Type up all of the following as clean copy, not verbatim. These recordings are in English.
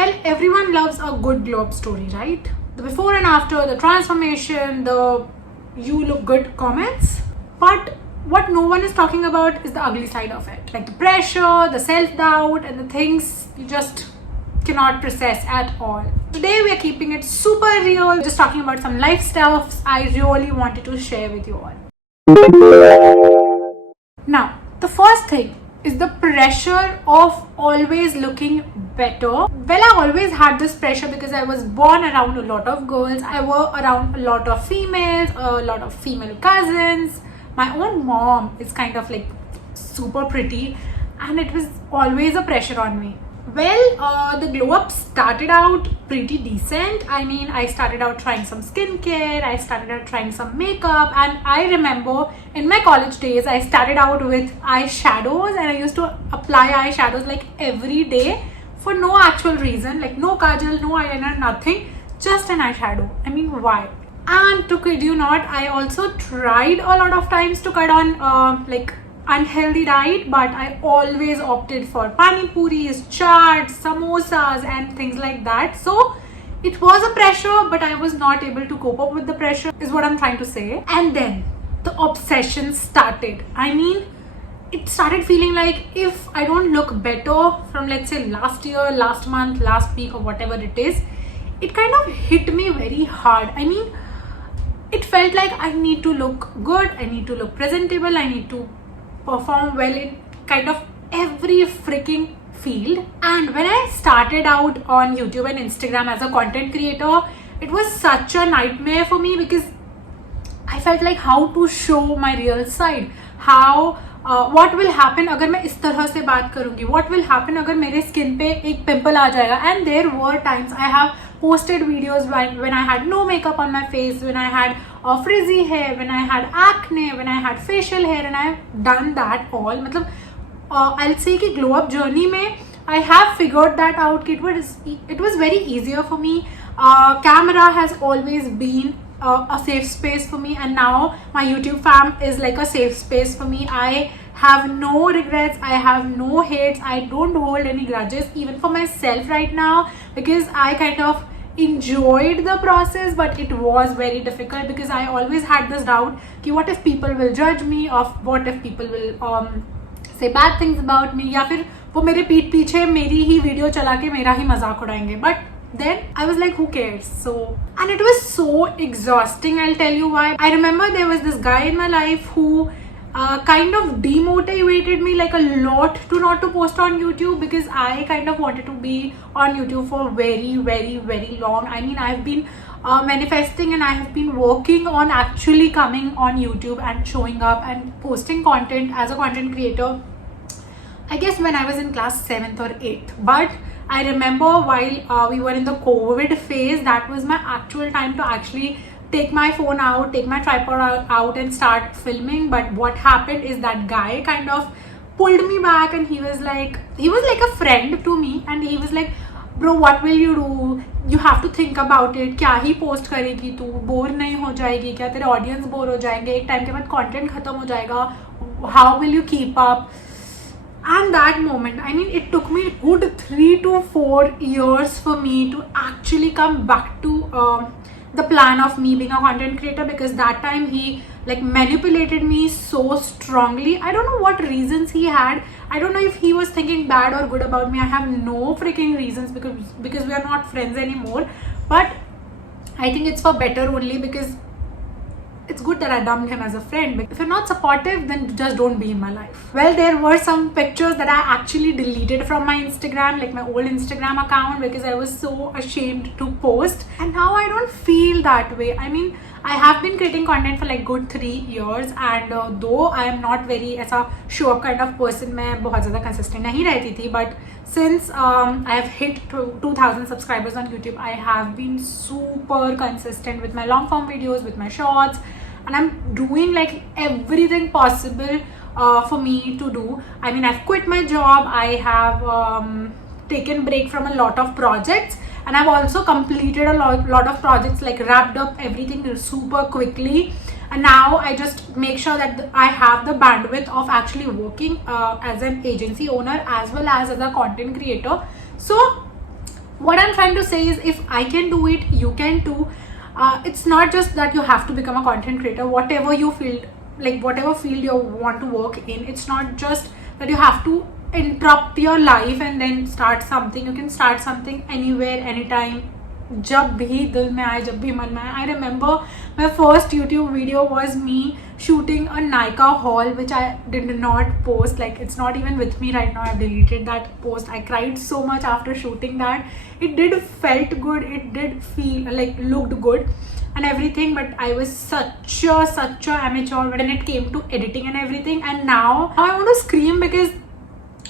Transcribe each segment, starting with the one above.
Well, everyone loves a good glow up story, right? The before and after, the transformation, the you look good comments. But what no one is talking about is the ugly side of it. Like the pressure, the self-doubt, and the things you just cannot process at all. Today we are keeping it super real, just talking about some life stuff I really wanted to share with you all. Now, the first thing is the pressure of always looking better. Well, I always had this pressure because I was born around a lot of girls. I was around a lot of females, a lot of female cousins. My own mom is kind of like super pretty, and it was always a pressure on me. Well, the glow up started out pretty decent. I mean, I started out trying some skincare, I started out trying some makeup, and I remember in my college days, I started out with eyeshadows, and I used to apply eyeshadows like every day for no actual reason, like no kajal, no eyeliner, nothing, just an eyeshadow. I mean, why? And to kid you not, I also tried a lot of times to cut on like unhealthy diet, but I always opted for pani puris, chaats, samosas and things like that. So it was a pressure, but I was not able to cope up with the pressure is what I'm trying to say. And then the obsession started. I mean, it started feeling like if I don't look better from, let's say, last year, last month, last week, or whatever it is, it kind of hit me very hard. I mean, it felt like I need to look good, I need to look presentable, I need to perform well in kind of every freaking field. And when I started out on YouTube and Instagram as a content creator, it was such a nightmare for me because I felt like how to show my real side, how what will happen अगर मैं इस तरह से बात करूँगी, what will happen अगर मेरे skin पे एक pimple आ जाएगा. And there were times I have posted videos when I had no makeup on my face, when I had frizzy hair, when I had acne, when I had facial hair, and I have done that all. मतलब I'll say कि glow up journey में I have figured that out. It was very easier for me. Camera has always been a safe space for me, and now my YouTube fam is like a safe space for me. I have no regrets, I have no hates, I don't hold any grudges even for myself right now, because I kind of enjoyed the process, but it was very difficult because I always had this doubt कि what if people will judge me, or what if people will say bad things about me, या फिर वो मेरे पीठ पीछे मेरी ही video चला के मेरा ही मजाक उड़ाएंगे. But then I was like, who cares? So, and it was so exhausting. I'll tell you why. I remember there was this guy in my life who kind of demotivated me like a lot to not to post on YouTube, because I kind of wanted to be on YouTube for very, very, very long. I mean, I've been manifesting and I have been working on actually coming on YouTube and showing up and posting content as a content creator, I guess when I was in class 7th or 8th. But I remember while we were in the COVID phase, that was my actual time to actually take my phone out, take my tripod out and start filming. But what happened is that guy kind of pulled me back, and he was like a friend to me, and he was like, bro, what will you do? You have to think about it. क्या ही post करेगी तू? Bore नहीं हो जाएगी क्या? तेरे audience bore हो जाएंगे? एक time के बाद content खत्म हो जाएगा. How will you keep up? And that moment, I mean, it took me good 3 to 4 years for me to actually come back to the plan of me being a content creator, because that time he like manipulated me so strongly. I don't know what reasons he had. I don't know if he was thinking bad or good about me. I have no freaking reasons, because we are not friends anymore. But I think it's for better only, because it's good that I dumped him as a friend. But if you're not supportive, then just don't be in my life. Well, there were some pictures that I actually deleted from my Instagram, like my old Instagram account, because I was so ashamed to post. And now I don't feel that way. I mean, I have been creating content for like good 3 years, and though I am not very ऐसा show up kind of person, मैं बहुत ज़्यादा consistent नहीं रहती थी, but since I have hit 2000 subscribers on YouTube, I have been super consistent with my long form videos, with my shorts, and I'm doing like everything possible for me to do. I mean, I've quit my job, I have taken break from a lot of projects, and I've also completed a lot of projects, like wrapped up everything super quickly. And now I just make sure that I have the bandwidth of actually working as an agency owner as well as a content creator. So what I'm trying to say is, if I can do it, you can too. It's not just that you have to become a content creator. Whatever you feel, like whatever field you want to work in, it's not just that you have to interrupt your life and then start something. You can start something anywhere, anytime, जब भी दिल में आए, जब भी मन में आए. I remember my first YouTube video was me shooting a Nykaa haul, which I did not post. Like, it's not even with me right now. I've deleted that post. I cried so much after shooting that. It did felt good. It did feel like looked good and everything, but I was such a amateur when it came to editing and everything. And now I want to scream, because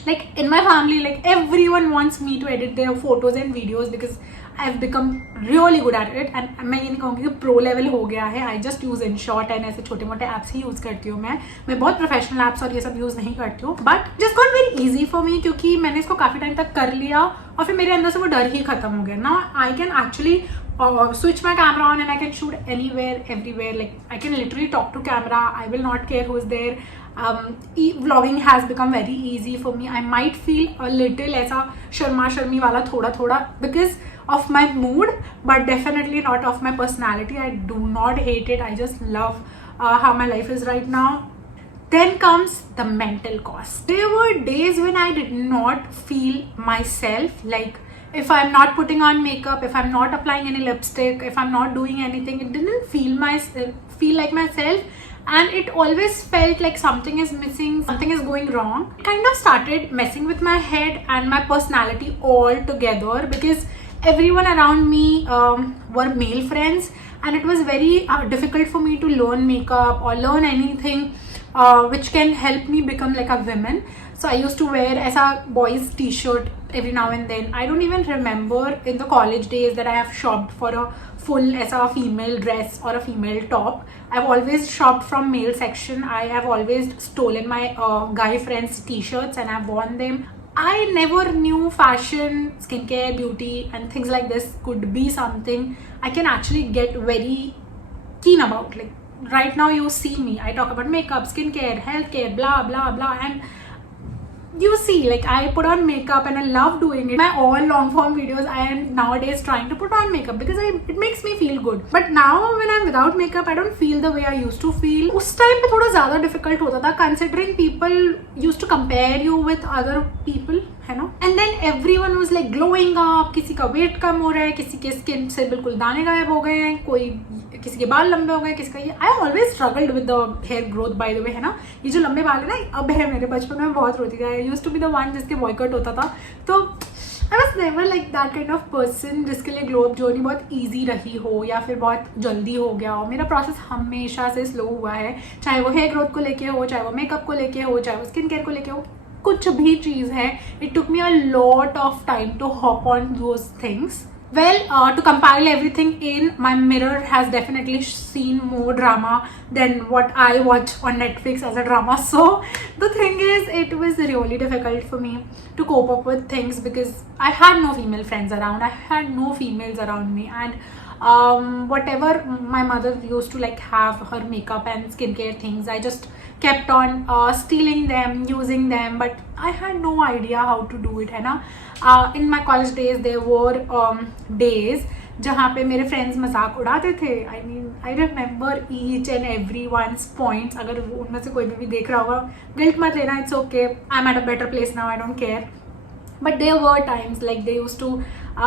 like in my family, like everyone wants me to edit their photos and videos, because I've become really good at it. And मैं ये नहीं कहूँगी कि pro level हो गया है. I just use InShot and ऐसे छोटे मोटे ऐप्स ही यूज़ करती हूँ. मैं बहुत प्रोफेशनल ऐप्स और ये सब यूज़ नहीं करती हूँ. But just got very easy for me, क्योंकि मैंने इसको काफ़ी टाइम तक कर लिया और फिर मेरे अंदर से वो डर ही खत्म हो गया. Now I can actually switch my camera on and I can shoot anywhere, everywhere. Like, I can literally talk to camera. I will not care who is there. Vlogging has become very easy for me. I might feel a little ऐसा शर्मी वाला थोड़ा because of my mood, but definitely not of my personality. I do not hate it. I just love how my life is right now. Then comes the mental cost. There were days when I did not feel myself. Like, if I'm not putting on makeup, if I'm not applying any lipstick, if I'm not doing anything, it didn't feel like myself. And it always felt like something is missing, something is going wrong. It kind of started messing with my head and my personality all together, because everyone around me were male friends, and it was very difficult for me to learn makeup or learn anything which can help me become like a woman. So I used to wear ऐसा boys t-shirt every now and then. I don't even remember in the college days that I have shopped for a full ऐसा female dress or a female top. I've always shopped from male section. I have always stolen my guy friends t-shirts and I've worn them. I never knew fashion, skincare, beauty and things like this could be something I can actually get very keen about. Like, right now you see me, I talk about makeup, skincare, healthcare, blah blah blah, and you see, like, I put on makeup and I love doing it. My all long form videos, I am nowadays trying to put on makeup because it makes me feel good. But now when I'm without makeup, I don't feel the way I used to feel. उस time पे थोड़ा ज़्यादा difficult होता था, considering people used to compare you with other people, है ना? And then everyone was like glowing up. किसी का weight कम हो रहा है, किसी के skin से बिल्कुल दाने गायब हो गए हैं, कोई किसी के बाल लंबे हो गए, किसी का ये. I always struggled with the hair growth, by the way, है ना? ये जो लंबे बाल है ना, अब है मेरे. बचपन में बहुत रोती थी. I used to be the one जिसके boycott होता था. तो I was never like that kind of person जिसके लिए ग्लो अप जर्नी बहुत easy रही हो या फिर बहुत जल्दी हो गया हो. मेरा प्रोसेस हमेशा से स्लो हुआ है, चाहे वो हेयर ग्रोथ को लेके हो, चाहे वो मेकअप को लेके हो, चाहे वो स्किन केयर को लेके हो, कुछ भी चीज़ है. It took me a lot of time to hop on those things. Well, to compile everything in, my mirror has definitely seen more drama than what I watch on Netflix as a drama. So the thing is, it was really difficult for me to cope up with things because I had no female friends around. I had no females around me, and whatever my mother used to like have her makeup and skincare things, I just kept on stealing them, using them, but I had no idea how to do it, है ना? In my college days, there were days जहाँ पे मेरे friends मजाक उड़ाते थे. I mean, I remember each and every one's points. अगर उनमें से कोई भी देख रहा होगा, guilt मत लेना, it's okay. I'm at a better place now, I don't care. But there were times like they used to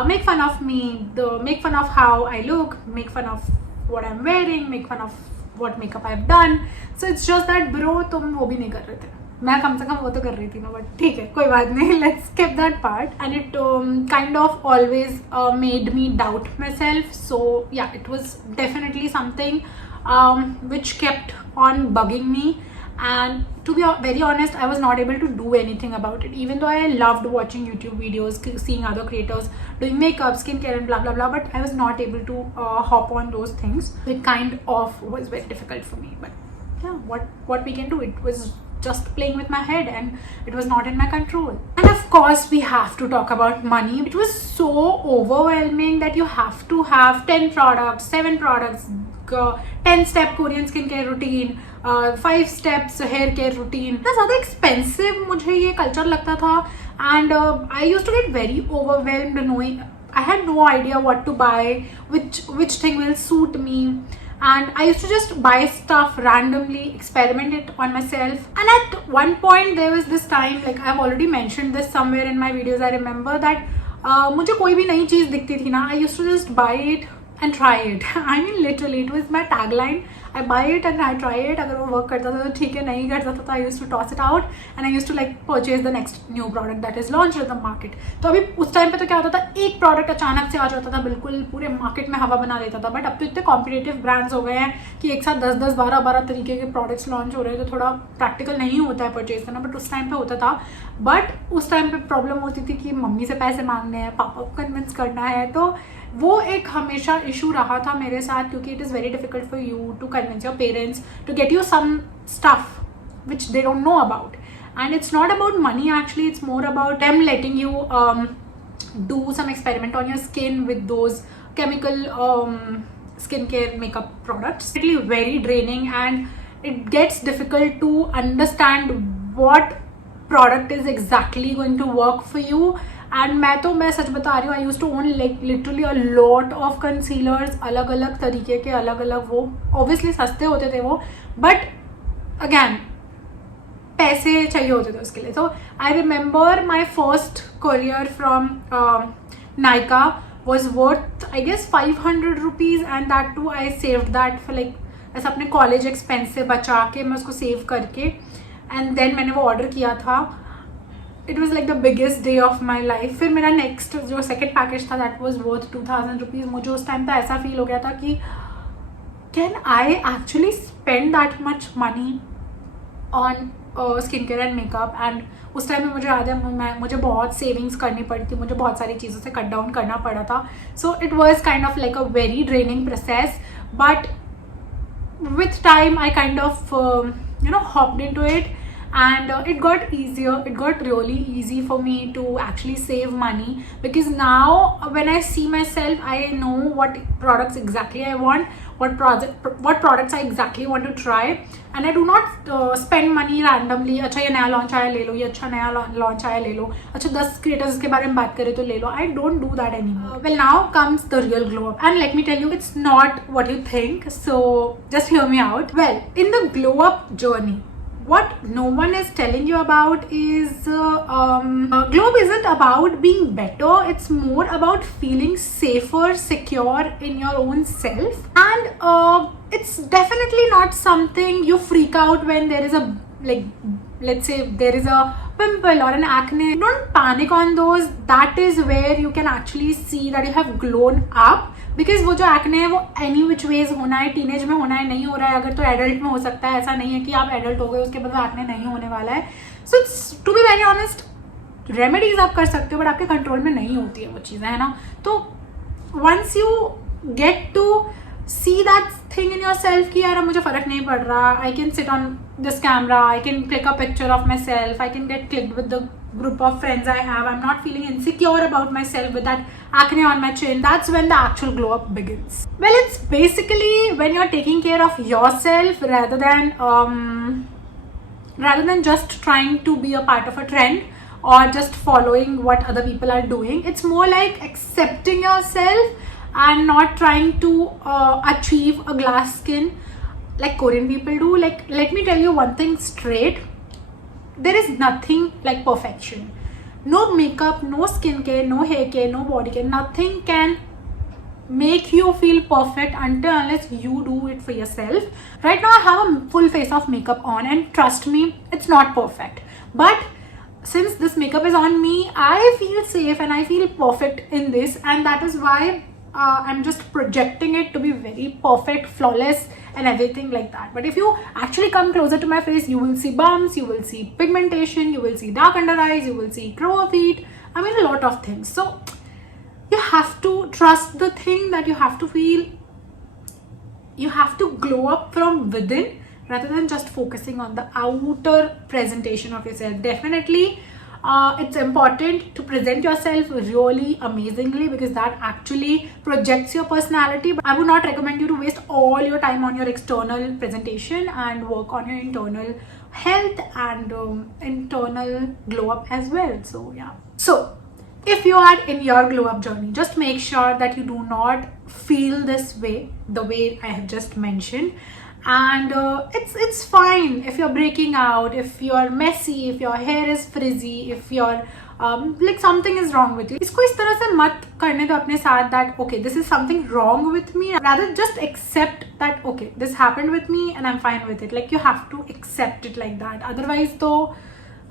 make fun of me, make fun of how I look, make fun of what I'm wearing, make fun of what makeup I've done. So it's just that, bro, तुम वो भी नहीं कर रहे थे. मैं कम से कम वो तो कर रही थी ना, बट ठीक है, कोई बात नहीं. Let's skip that part. And it kind of always made me doubt myself. So yeah, it was definitely something which kept on bugging me. And to be very honest, I was not able to do anything about it, even though I loved watching YouTube videos, seeing other creators doing makeup, skincare and blah blah blah, but I was not able to hop on those things. It kind of was very difficult for me. But yeah, what we can do, it was just playing with my head and it was not in my control. And of course we have to talk about money. It was so overwhelming that you have to have 10 products, 7 products, 10-step Korean skincare routine, 5 steps hair care routine. इतना ज़्यादा expensive मुझे ये culture लगता था, and I used to get very overwhelmed knowing I had no idea what to buy, which thing will suit me. And I used to just buy stuff randomly, experiment it on myself. And at one point there was this time, like I've already mentioned this somewhere in my videos, I remember that मुझे कोई भी नई चीज़ दिखती थी ना, I used to just buy it and try it. I mean literally it was my tagline. I buy it and I try it. अगर वो work करता था तो ठीक है, नहीं करता था तो I used to toss it out and I used to like purchase the next new product that is launched in the market. तो अभी उस टाइम पे तो क्या होता था, एक प्रोडक्ट अचानक से आ जाता था, बिल्कुल पूरे मार्केट में हवा बना देता था. बट अब तो इतने कॉम्पिटेटिव ब्रांड्स हो गए हैं कि एक साथ 10-10, 12-12 तरीके के प्रोडक्ट्स लॉन्च हो रहे हैं, तो थोड़ा प्रैक्टिकल नहीं होता है परचेज करना. बट उस टाइम पे होता था. बट उस टाइम पे प्रॉब्लम होती थी कि मम्मी से पैसे मांगने हैं, पापा को कन्विंस करना है. तो वो एक हमेशा इशू रहा था मेरे साथ, क्योंकि it is very difficult for you to convince your parents to get you some stuff which they don't know about. And it's not about money actually, it's more about them letting you do some experiment on your skin with those chemical skincare makeup products. It's really very draining and it gets difficult to understand what product is exactly going to work for you. And मैं सच बता रही हूँ, I used to own like literally a lot of concealers, अलग अलग तरीके के, अलग अलग, वो obviously सस्ते होते थे वो, but again पैसे चाहिए होते थे उसके लिए. तो I remember my first courier from Nykaa was worth I guess 500 rupees and that too I saved that for like ऐसा अपने कॉलेज एक्सपेंस से बचा के मैं उसको सेव करके, एंड देन मैंने वो ऑर्डर किया था. It was like the biggest day of my life. फिर मेरा नेक्स्ट जो सेकेंड पैकेज था दैट वॉज वर्थ 2000 रुपीज़. मुझे उस टाइम पे ऐसा फील हो गया था कि can I actually spend that much money on skin care and makeup. And उस टाइम में मुझे याद है मुझे बहुत सेविंग्स करनी पड़ी थी, मुझे बहुत सारी चीज़ों से कट डाउन करना पड़ा था. So it was kind of like a very draining process, but with time I kind of hopped into it, and it got easier. It got really easy for me to actually save money, because now when I see myself I know what products exactly I want, what products I exactly want to try, and I do not spend money randomly. अच्छा ये नया launch आया ले लो, ये अच्छा नया launch आया ले लो, अच्छा 10 क्रिएटर्स के बारे में बात करें तो ले लो. I don't do that anymore. Well, now comes the real glow up, and let me tell you, it's not what you think, so just hear me out. Well, in the glow up journey, what no one is telling you about is glow up isn't about being better. It's more about feeling safer, secure in your own self, and it's definitely not something you freak out when there is a, like, let's say there is a pimple or an acne. Don't panic on those. That is where you can actually see that you have glown up, because वो जो acne है वो any which ways होना है, teenage में होना है, नहीं हो रहा है अगर तो एडल्ट में हो सकता है. ऐसा नहीं है कि आप एडल्ट हो गए उसके बाद एक्ने नहीं होने वाला है. So to be very honest, remedies आप कर सकते हो बट आपके कंट्रोल में नहीं होती है वो चीज़ें, है ना. तो once you get to see that thing in yourself कि यार मुझे फर्क नहीं पड़ रहा, I can sit on this camera, I can click a picture of myself, I can get clicked with the group of friends I have, I'm not feeling insecure about myself with that acne on my chin. That's when the actual glow up begins. Well, it's basically when you're taking care of yourself rather than just trying to be a part of a trend or just following what other people are doing. It's more like accepting yourself and not trying to achieve a glass skin like Korean people do. Like, let me tell you one thing straight. There is nothing like perfection. No makeup, no skincare, no hair care, no body care, nothing can make you feel perfect unless you do it for yourself. Right now I have a full face of makeup on, and trust me, it's not perfect, but since this makeup is on me, I feel safe and I feel perfect in this, and that is why I'm just projecting it to be very perfect, flawless and everything like that. But if you actually come closer to my face, you will see bumps, you will see pigmentation, you will see dark under eyes, you will see crow's feet, I mean a lot of things. So you have to trust the thing that you have to feel, you have to glow up from within rather than just focusing on the outer presentation of yourself. Definitely it's important to present yourself really amazingly, because that actually projects your personality. But I would not recommend you to waste all your time on your external presentation and work on your internal health and internal glow up as well. So yeah. So if you are in your glow up journey, just make sure that you do not feel this way, the way I have just mentioned. And it's fine if you're breaking out, if you're messy, if your hair is frizzy, if you're like something is wrong with you. इसको इस तरह से मत करने दो अपने साथ that okay, this is something wrong with me. Rather just accept that okay, this happened with me and I'm fine with it. Like you have to accept it like that. Otherwise तो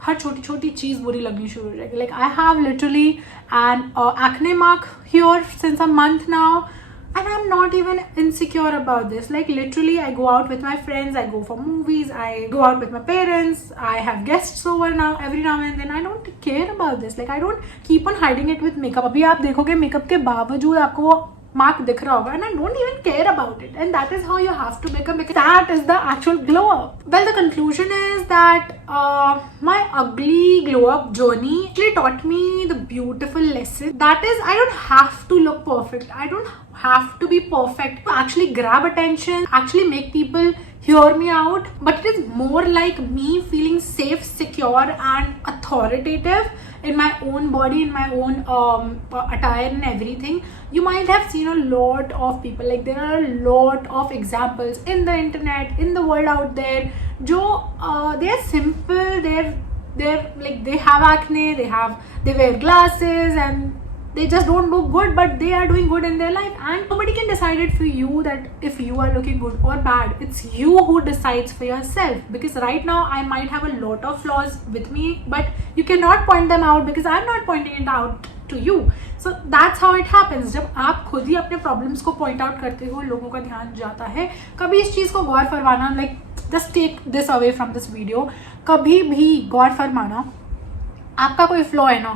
हर छोटी छोटी चीज़ बुरी लगनी शुरू हो जाएगी. Like I have literally an acne mark here since a month now. And I'm not even insecure about this. Like literally I go out with my friends, I go for movies, I go out with my parents, I have guests over now every now and then. I don't care about this. Like I don't keep on hiding it with makeup. अभी आप देखोगे makeup के बावजूद आपको वो mark दिख रहा होगा, and I don't even care about it. And that is how you have to become, because that is the actual glow up. Well, the conclusion is that my ugly glow up journey actually taught me the beautiful lesson that is I don't have to look perfect. I don't have to be perfect to actually grab attention, actually make people hear me out. But it is more like me feeling safe, secure and authoritative in my own body, in my own attire and everything. You might have seen a lot of people, like there are a lot of examples in the internet, in the world out there, jo they are simple, they're like they have acne, they wear glasses and they just don't look good, but they are doing good in their life. And nobody can decide it for you that if you are looking good or bad. It's you who decides for yourself. Because right now I might have a lot of flaws with me, but you cannot point them out because I'm not pointing it out to you. So that's how it happens. जब आप खुद ही अपने problems को point out करते हो, लोगों का ध्यान जाता है. कभी इस चीज़ को गौर फरमाना, like just take this away from this video, कभी भी गौर फरमाना आपका कोई flaw है ना,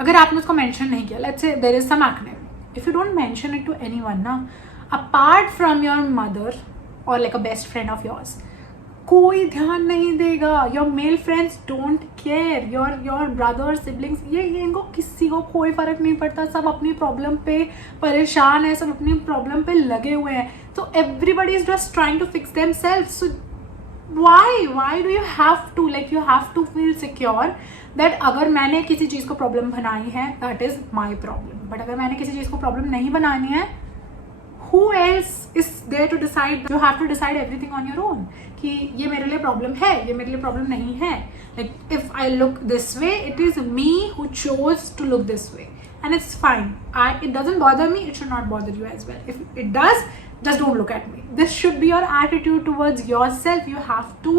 अगर आपने उसको मेंशन नहीं किया, let's say there is some acne, if you don't mention it to anyone ना, अपार्ट फ्रॉम योर मदर और like a best friend of yours, कोई ध्यान नहीं देगा. Your male friends don't care, your brother siblings, ये इनको किसी को कोई फर्क नहीं पड़ता. सब अपनी प्रॉब्लम पे परेशान है, सब अपनी प्रॉब्लम पे लगे हुए हैं. तो everybody is just trying to fix themselves. So why do you have to, like you have to feel secure that अगर मैंने किसी चीज़ को प्रॉब्लम बनाई है, that is my problem. But अगर मैंने किसी चीज़ को प्रॉब्लम नहीं बनानी है, who else is there to decide? You have to decide everything on your own. कि ये मेरे लिए प्रॉब्लम है, ये मेरे लिए प्रॉब्लम नहीं है. Like if I look this way, it is me who chose to look this way, and it's fine. It doesn't bother me. It should not bother you as well. If it does, just don't look at me. This should be your attitude towards yourself. You have to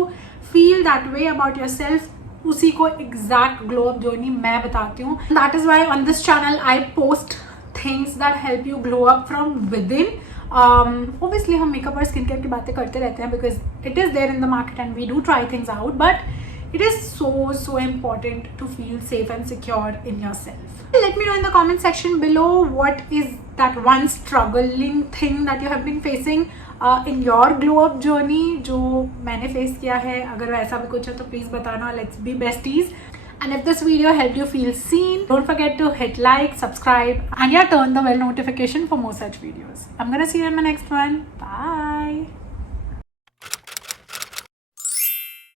feel that way about yourself. उसी को exact glow up journey मैं बताती हूँ. That is why on this channel I post things that help you glow up from within. Obviously हम makeup और skincare की बातें करते रहते हैं because it is there in the market and we do try things out, but it is so important to feel safe and secure in yourself. Let me know in the comment section below what is that one struggling thing that you have been facing in your glow up journey जो मैंने face किया है. अगर वैसा भी कुछ है तो please बताना. Let's be besties. And if this video helped you feel seen, don't forget to hit like, subscribe, and yeah, turn the bell notification for more such videos. I'm gonna see you in my next one. Bye.